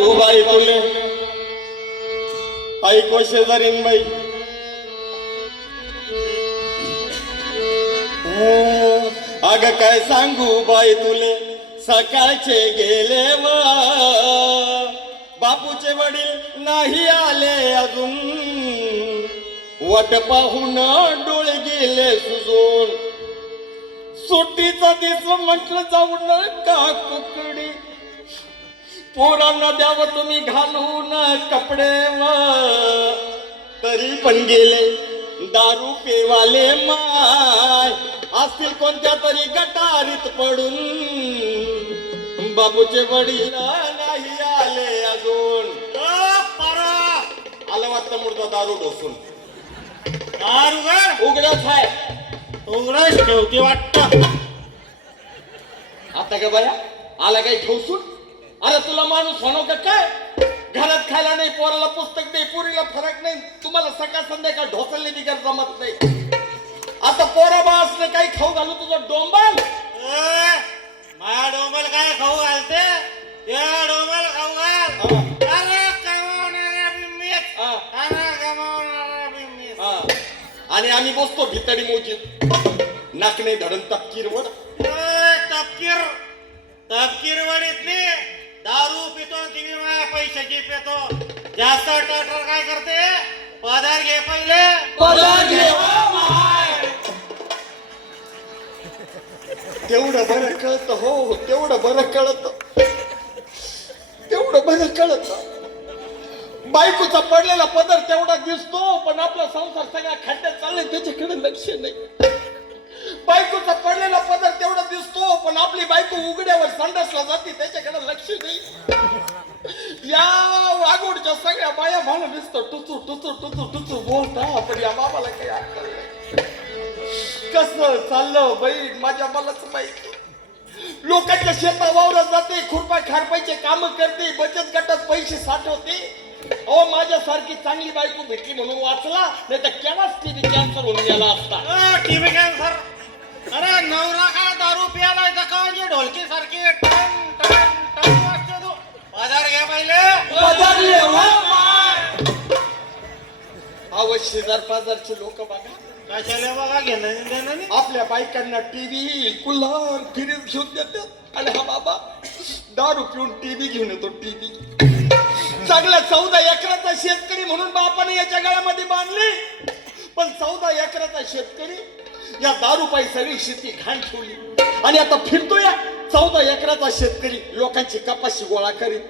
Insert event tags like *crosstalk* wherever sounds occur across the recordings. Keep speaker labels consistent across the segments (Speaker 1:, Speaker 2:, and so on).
Speaker 1: तू बाई तुले ऐको शेजारीन बाई अग काय सांगू बाई तुले? सकाळचे गेले व बापूचे वडील नाही आले अजून. वट पाहून डोळे गेले सुजून. सुट्टीचा दिस म्हटलं जाऊन का कुकडी. पोरांना द्यावं तुम्ही घालून कपडे व तरी पण गेले दारू पेवाले माय. असतील कोणत्या तरी गटारीत पडून. बाबूचे वडील नाही आले अजून. आलं वाटतं मुर्दा दारू ढोसून. उघडच आहे
Speaker 2: उघडच ठेवते वाटत.
Speaker 1: आता का बाया आला काही ठोसून? अरे तुला माणूस म्हणू का काय? घरात खायला नाही पोराला पुस्तक नाही पुरीला फरक नाही तुम्हाला सकाळ संध्याकाळ ढोसलने बिगर जमत नाही. आता पोरा बासने काही खाऊ घालू तुझं डोंबाल?
Speaker 2: माझ्या डोंबल काय खाऊ घालते? त्या डोंबल खाऊ घाल. अरे कमावणाऱ्या बिंबीत. अरे कमावणाऱ्या बिंबीत.
Speaker 1: आणि आम्ही बसतो भितडी मोजीत. नाक नाही धरण तपकीरवर.
Speaker 2: ए, तपकीर. तपकीर वडीतली. दारू पितो बी माझ्या पैशाची पितो. जास्त टाटर काय करते? पदार घे पहिले.
Speaker 1: तेवढं बरं कळत हो हो तेवढं बरं कळत. तेवढं बरं कळत. बायकोचा पडलेला पदर तेवढा दिसतो पण आपला संसार सगळा खड्ड्यात चाललाय त्याच्याकडे लक्ष नाही. बायकोचा पडलेला पदर तेवढा दिसतो पण आपली बायको उघड्यावर संडासला जाते त्याच्याकडे लक्ष नाही. या वागोडच्या सगळ्या बाया मला दिसतं टुचू टुचू टुचू टुचू बोलता पण या बाबाला काही अक्कल नाही. कस चाललं बाई माझ्या मलाच माहिती लोकांच्या शेता वावरात जाते खुरपा खारपायचे काम करते बचत गटात पैसे साठवते. अहो माझ्यासारखी चांगली बायको भेटली म्हणून वाचला नाही तर केव्हाच टीव्ही कॅन्सर होऊन गेला असता.
Speaker 2: टीव्ही कॅन्सर अरे नवरा काय दारू प्यायला येतं का म्हणजे ढोलकी सारखी टन टन टन वाजते तू. पदार घे पहिले.
Speaker 1: बदलले हो माय. अहो शेजार पाजारचे लोक बघा.
Speaker 2: कशाला बघा घेणं देणं नाही?
Speaker 1: आपल्या बायकांना टीव्ही कूलर फ्रीज घेऊन देतात. आणि हा बाबा दारू पिऊन टीव्ही घेऊन येतो टीव्ही चांगला चौदा एकराचा शेतकरी म्हणून बापाने याच्या गळ्यामध्ये बांधली. पण चौदा एकराचा शेतकरी या दारू पायी सगळी शेती घाण ठेवली. आणि आता फिरतो या चौदा एकराचा शेतकरी लोकांची कपाशी गोळा करीत.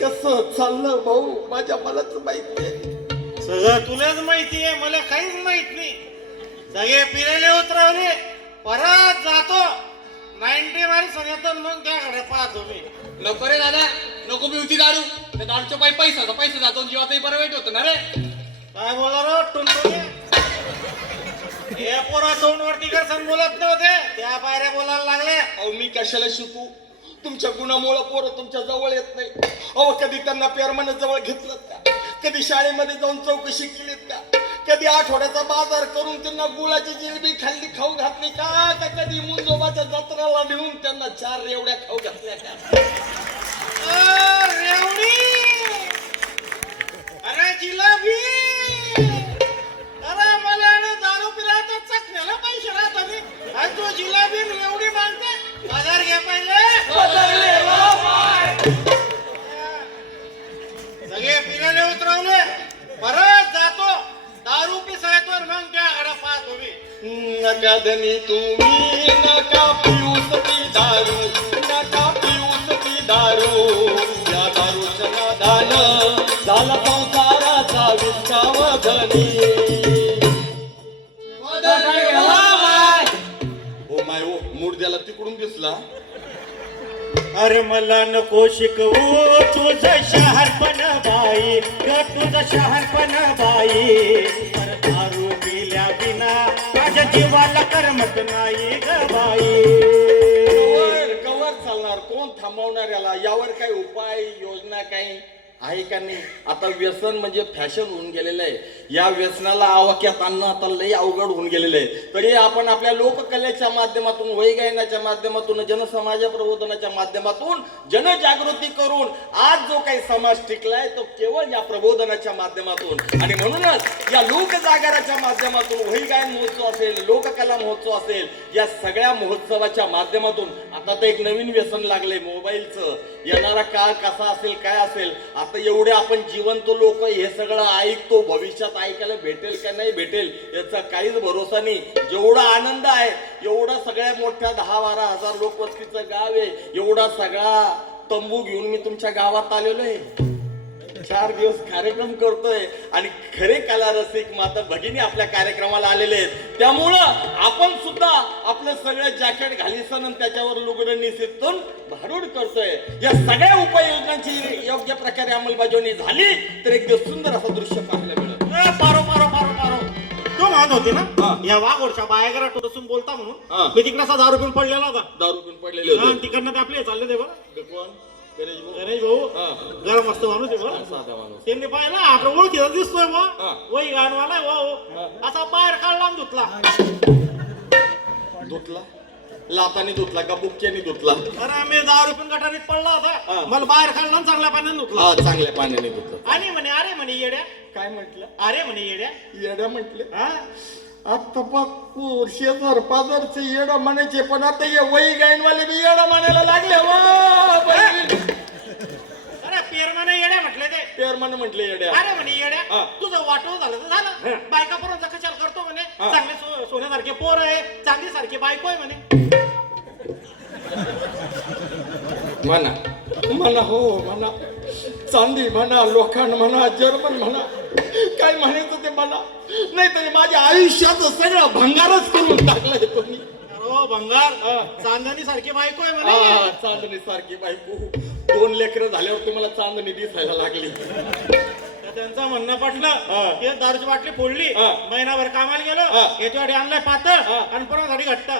Speaker 1: कस चाललं भाऊ? माझ्या मलाच माहिती आहे
Speaker 2: सगळं तुलाच माहिती आहे मला काहीच माहीत नाही. सगळे पिरेले उतरवले परत जातो. नाईन्टी मारी सगळ्यात मग त्याकडे पाहतो मी.
Speaker 3: नको रे दादा नको पिवती दारू. त्या दारूच्या पायी पैसा होता पैसा जातो जीवाचंही बरं वाईट होतं ना रे?
Speaker 2: काय बोला रो टुनटुनी? हे पोरा तोंड वरती कसं बोलत नव्हते. त्या पायऱ्या बोलायला लागले
Speaker 1: अहो मी कशाला शिकू? तुमच्या गुणामुळं पोरं तुमच्या जवळ येत नाही. अहो कधी त्यांना पेरमाने जवळ घेतलं का? कधी शाळेमध्ये जाऊन चौकशी केलीत का? कधी आठवड्याचा बाजार करून त्यांना गुळाची जिलबी खाल्ली खाऊ घातली का? का कधी मुंजोबाच्या जत्राला नेऊन त्यांना चार रेवड्या खाऊ घातल्या का?
Speaker 2: रेवडी! अरे जिलेबी! पिलायचं पैसे राहतात आणि मागते. बाजार घे पहिले. सगळे पिराने उतरवले. परत जातो. दारू पिसायतो मग
Speaker 1: नका धनी तुम्ही नका पिऊस ती दारू. नका पिऊस ती दारू. या दारूच्या नादानं झाला संसाराचा विसाव धनी दिसला.
Speaker 2: अरे मला नको शिकवू तुझं शहारपण बाई. ग तुझं शहारपण बाई. पर दारू पिल्या बिना माझ्या जीवाला करमत नाही ग बाई.
Speaker 1: कवर कवर चालणार. कोण थांबवणार याला? यावर काही उपाय योजना काही आहे का नाही? आता व्यसन म्हणजे फॅशन होऊन गेलेलं आहे. या व्यसनाला आवाक्यात आणणं आता लई अवघड होऊन गेलेलं आहे. तरी आपण आपल्या लोककलेच्या माध्यमातून वैगायनाच्या माध्यमातून जनसमाज प्रबोधनाच्या माध्यमातून जनजागृती करून आज जो काही समाज टिकलाय तो केवळ या प्रबोधनाच्या माध्यमातून. आणि म्हणूनच या लोकजागराच्या माध्यमातून वैगायन महोत्सव असेल लोककला महोत्सव असेल या सगळ्या महोत्सवाच्या माध्यमातून आता तर एक नवीन व्यसन लागलंय मोबाईलचं. येणारा काळ कसा असेल काय असेल आता एवढे आपण जिवंत लोक हे सगळं ऐकतो भविष्यात ऐकायला भेटेल का नाही भेटेल याचा काहीच भरोसा नाही. जेवढा आनंद आहे एवढा सगळ्या मोठ्या दहा बारा हजार लोकवस्तीचं गाव आहे. एवढा सगळा तंबू घेऊन मी तुमच्या गावात आलेलो आहे. चार दिवस कार्यक्रम करतोय आणि खरे कला रसिक माता भगिनी आपल्या कार्यक्रमाला आलेले आहेत. त्यामुळं आपण सुद्धा आपलं सगळं जॅकेट घालीसन आणि त्याच्यावर लुगडं निसितून भारूड करतोय. या सगळ्या उपाययोजनांची योग्य प्रकारे अंमलबजावणी झाली तर एक सुंदर असं दृश्य पाहायला
Speaker 2: म्हणत होते. ना? या वाघोरच्या बायगरा टोचून बोलता. म्हणून. मी तिकडे असा दारू पिऊन पडलेला होता.
Speaker 1: दारू पिऊन पडलेले होते.
Speaker 2: तिकडनं ते आपले चालले ते बरं
Speaker 1: कोण? गणेश भाऊ?
Speaker 2: जरा मस्त माणूस आहे बरं त्यांनी पाहिलं आपलं ओळखीचा दिसतोय. बा वही गाणवाला
Speaker 1: हा.
Speaker 2: असा बाहेर काढला धुतला.
Speaker 1: धुतला? लाताने धुतला का बुक्क्याने धुतला?
Speaker 2: अरे मी दारू पिऊन गटारीत पडला. होता. मला बाहेर काढला आणि चांगल्या पाण्याने धुतला.
Speaker 1: हा चांगल्या पाण्याने धुतला.
Speaker 2: आणि म्हणे अरे म्हणे येड्या.
Speaker 1: काय म्हटलं?
Speaker 2: अरे म्हणे येड्या.
Speaker 1: येड्या म्हटले?
Speaker 2: हा.
Speaker 1: आता बघ शेजार पाजारचे येडा म्हणायचे पण आता हे वही गायनवाले बी येडा म्हणायला लागले वा
Speaker 2: पेरमाने येड्या म्हटले ते.
Speaker 1: पेरमान म्हटले येड्या.
Speaker 2: अरे म्हणे येड्या.
Speaker 1: हा.
Speaker 2: तुझं वाटव झालं तर झालं. बायका पर्यंत कशाला करतो म्हणे.
Speaker 1: हा.
Speaker 2: चांगले सो- सोन्यासारखे पोर आहे. चांगली सारखी बायको आहे म्हणे.
Speaker 1: म्हणा. म्हणा हो म्हणा. चांदी म्हणा लोखंड म्हणा जर्मन म्हणा. काय म्हणायचं ते म्हणा नाही तरी माझ्या आयुष्याचं सगळं भंगारच करून टाकलंय तुम्ही
Speaker 2: अरे हो, भंगार. चांदणी सारखी बायको आहे म्हणे.
Speaker 1: चांदणी सारखी बायको. दोन लेकरं झाल्यावर तुम्हाला चांदणी दिसायला लागली.
Speaker 2: तर त्यांचं म्हणणं पटलं.
Speaker 1: हा.
Speaker 2: ते दारूची बाटली फोडली.
Speaker 1: हा.
Speaker 2: महिनाभर कामाला गेलो.
Speaker 1: हा.
Speaker 2: याच्यासाठी आणलाय पातळ
Speaker 1: हा.
Speaker 2: आणि परत साठी घट्ट.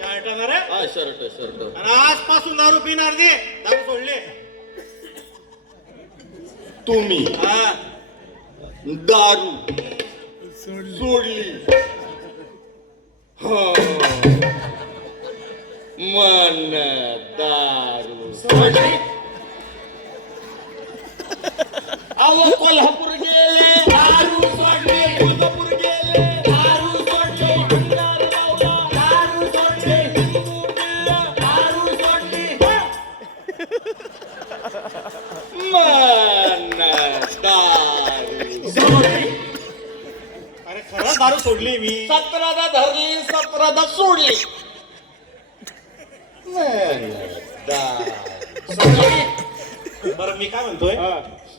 Speaker 2: शर्ट ना रे.
Speaker 1: हा शर्ट शर्ट.
Speaker 2: आणि आजपासून दारू पिणार दे दारू सोडले
Speaker 1: तुम्ही
Speaker 2: हा.
Speaker 1: दारू सोडली. हो. मन दारू. सोडली. अहो कोल्हापूर गेले दारू.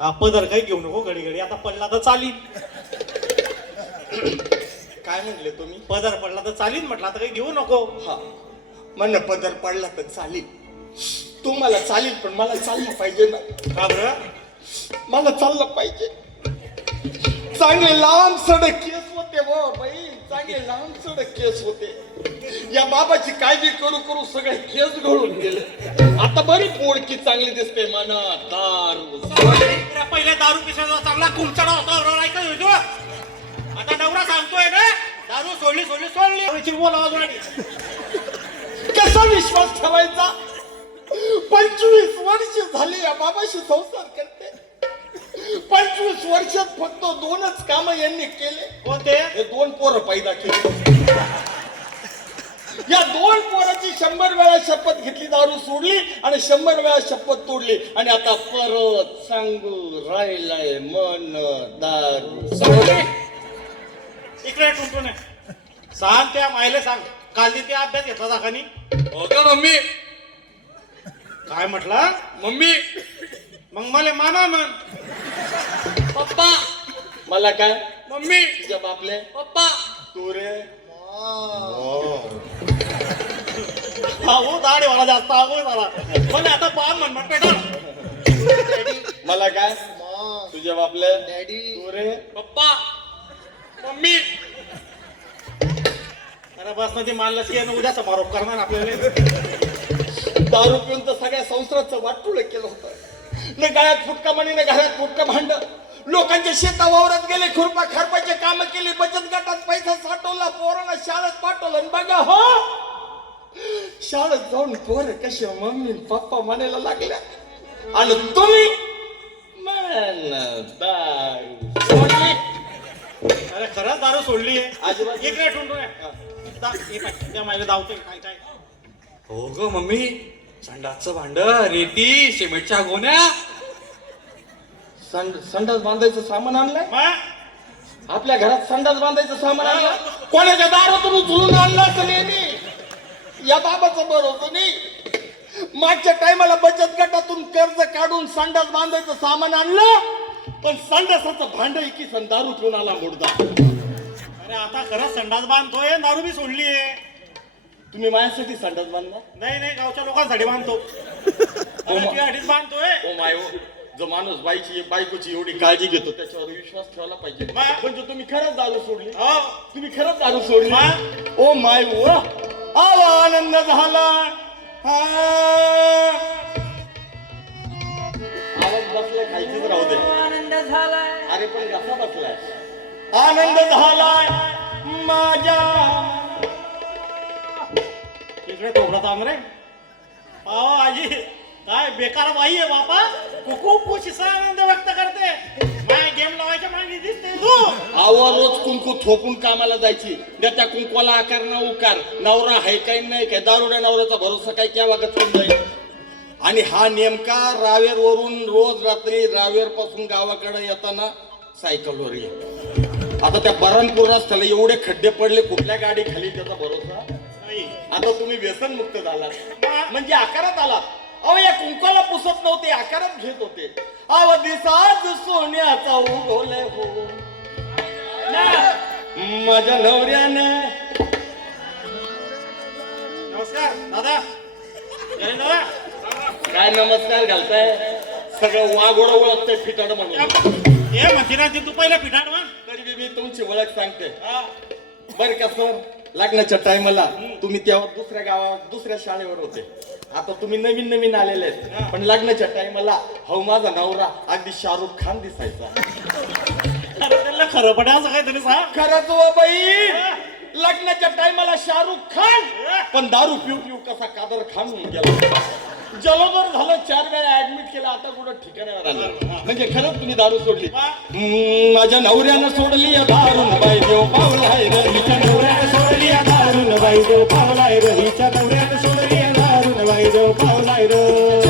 Speaker 2: हा पदर काही घेऊ नको घडी घडी आता पडला तर चालीन.
Speaker 1: काय म्हणले तुम्ही?
Speaker 2: पदर पडला तर चालीन म्हटलं आता काही घेऊ नको.
Speaker 1: हा. मन पदर पडला तर चालील तुम्हाला चालील पण मला चाललं पाहिजे ना.
Speaker 2: का बरं?
Speaker 1: मला चाललं पाहिजे. चांगले लांब सडक केस होते व बाई. चांगले लांब सडक केस होते. या बाबाची काळजी करू करू सगळे केस गळून गेले. आता बरी पोडकी चांगली दिसते मना दारू.
Speaker 2: अरे पहिले दारू पिसाचा चांगला कुंचाडा होता बरोबर ऐकत होतो आता नवरा सांगतोय ना दारू सोडली सोडली सोडली. बोलावा जोडी
Speaker 1: कसा विश्वास ठेवायचा? पंचवीस वर्ष झाली या बाबाशी संसार करते. पंचवीस वर्षात फक्त दोनच काम यांनी केले.
Speaker 2: कोणते?
Speaker 1: हे दोन पोरं पैदा केली. या दोन पोराची शंभर वेळा शपथ घेतली दारू सोडली आणि शंभर वेळा शपथ तोडली. आणि आता परत सांगू राहिलाय मन दारू. सोडली.
Speaker 2: इकडे टुंटून सांग त्या मायले सांग. काल ते अभ्यास घेतला दाखानी
Speaker 3: हो का मम्मी?
Speaker 2: काय म्हटलं?
Speaker 3: मम्मी?
Speaker 2: मग मला माना म्हण.
Speaker 3: पप्पा.
Speaker 1: मला काय?
Speaker 3: मम्मी.
Speaker 1: तुझ्या बापले?
Speaker 3: पप्पा.
Speaker 1: तू रे.
Speaker 2: हो. दाढी मला जास्त आवड झाला मला. आता पाम म्हण म्हण पेटा
Speaker 1: मला काय? तुझ्या बापले? तू रे.
Speaker 3: पप्पा. मम्मी.
Speaker 2: अरे बस ना ते मानलं की उद्या समारोप करणार आपल्याला.
Speaker 1: दारू पिऊन तर सगळ्या संसाराचं वाटुळ केलं होतं. न गळ्यात फुटका म्हणे न घरात फुटका भांड. लोकांच्या शेता वावरात गेले खुरपा खरपाचे काम केली बचत गटात पैसा साठवला पोरांना शाळेत पाठवलं. आणि बघा हो शाळेत जाऊन पोर कसे मम्मी पप्पा म्हणायला लागल्या. आणि तुम्ही.
Speaker 2: अरे खरंच दारू सोडली. एक मिनिट ठेवून त्या माझ्या धावते काय काय.
Speaker 3: हो ग मम्मी. संडासचं भांड रेती सिमेंटच्या गोण्या.
Speaker 1: संड संडास बांधायचं सामान आणलंय? आपल्या घरात संडास बांधायचं सामान आणलं कोणाच्या दारातून उचलून आणलं असं नेहमी? या बाबाचं बरं होतं नाही. मागच्या टायमाला बचत गटातून कर्ज काढून संडास बांधायचं सामान आणलं पण संडासाचं भांड की दारू ठेवून आला मुडदा
Speaker 2: अरे आता खरंच संडास बांधतोय दारू बी सोडली आहे
Speaker 1: तुम्ही माझ्यासाठी संडास बांधला?
Speaker 2: नाही नाही गावच्या लोकांसाठी बांधतो. *laughs* तुझ्यासाठीच बांधतोय.
Speaker 1: ओ माय ओ जो माणूस बाईची बायकोची एवढी काळजी घेतो त्याच्यावर विश्वास ठेवला पाहिजे.
Speaker 2: मा-
Speaker 1: म्हणजे तुम्ही खरंच दारू सोडली
Speaker 2: हो.
Speaker 1: तुम्ही खरंच दारू सोडली.
Speaker 2: मा?
Speaker 1: ओ माय ओ आवा आनंद झाला. हा. आवाज बसलाय खायचीच राहू दे.
Speaker 4: आनंद झालाय.
Speaker 1: अरे पण कसा बसलाय? आनंद झालाय माझ्या
Speaker 2: इकडे रे अहो आजी काय बेकार बाई आहे बापा. खूप खुशीचा आनंद व्यक्त करते. माय गेम लावायच्या मागे दिसते तू.
Speaker 1: आवा रोज कुंकू थोपून कामाला जायची. त्या त्या कुंकवाला आकार ना उकार. नवरा हाय काही नाही काय? दारुड्या नवऱ्याचा भरोसा काय? क्या वागत जाईल? आणि हा नेमका रावेर वरून रोज रात्री रावेरपासून गावाकडे येताना सायकलवर ये आता त्या बरणपूर रस्त्याला एवढे खड्डे पडले कुठल्या गाडी खाली त्याचा भरोसा? आता तुम्ही व्यसन मुक्त झालात. म्हणजे आकारात आलात. अहो या कुंकाला पुसत नव्हते आकारात घेत होते. अव दिसाज सोन्याचा उगवले हो. माझ्या नवऱ्यानं
Speaker 2: नमस्कार दादा.
Speaker 1: काय नमस्कार घालताय? सगळं वाघोड ओळखतंय फिटाड म्हणून.
Speaker 2: हे ती पहिला पिठाड मग
Speaker 1: तरी बी मी तुमची ओळख सांगते. बर का सर? लग्नाच्या टायमाला तुम्ही तेव्हा दुसऱ्या गावात दुसऱ्या शाळेवर होते. आता तुम्ही नवीन नवीन आलेले आहेत. पण लग्नाच्या टायमाला हो माझा नवरा अगदी शाहरुख खान दिसायचा.
Speaker 2: खरं पडे असं काहीतरी सांग.
Speaker 1: खरंच हो बाई. लग्नाच्या टायमाला शाहरुख खान. पण दारू पिऊ पिऊ कसा कादर खान होऊन गेला. जलोदर झालं चार वेळा ऍडमिट केलं आता कुठं ठिकाणावर आलं. म्हणजे खरंच तुम्ही दारू सोडली. माझ्या नवऱ्यानं सोडली या दारून बाई देव
Speaker 2: नवऱ्याने सोडली. या दारून बाई पावलाय र हिच्या नवऱ्याने सोडली या दारून पावलाय र.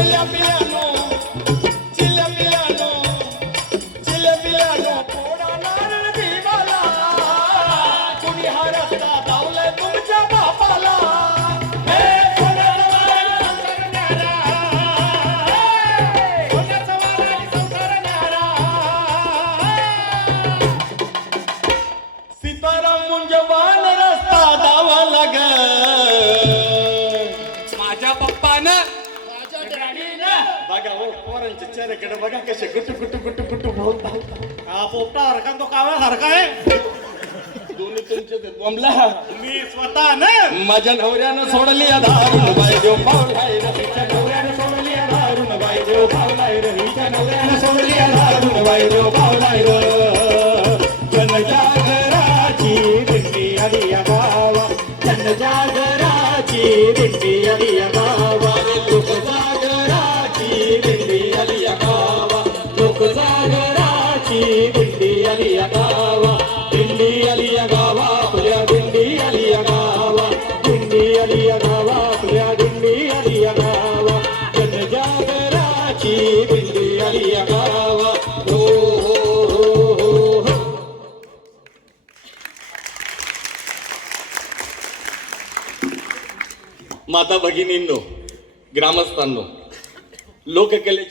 Speaker 1: पोरांच्या चेहऱ्याकडे बघा कसे गुटू गुटू गुटू गुटू बोलतात
Speaker 2: हा पोपटा हरका तो कावळा हरका आहे.
Speaker 1: दोन्ही तुमचे ते बोंबला
Speaker 2: मी स्वतः ना
Speaker 1: माझ्या नवऱ्यानं सोडली या दारून बाई देव पावलाय रे.
Speaker 2: हिच्या नवऱ्याने सोडली या दारून बाई देव पावलाय र. हिच्या नवऱ्याने सोडली या दारून बाई देव पावलाय र. जनजागराची दिंडी आली या गावा जनजागराची दिंडी आली या
Speaker 1: माता भगिनींनो ग्रामस्थांनो लोककलेची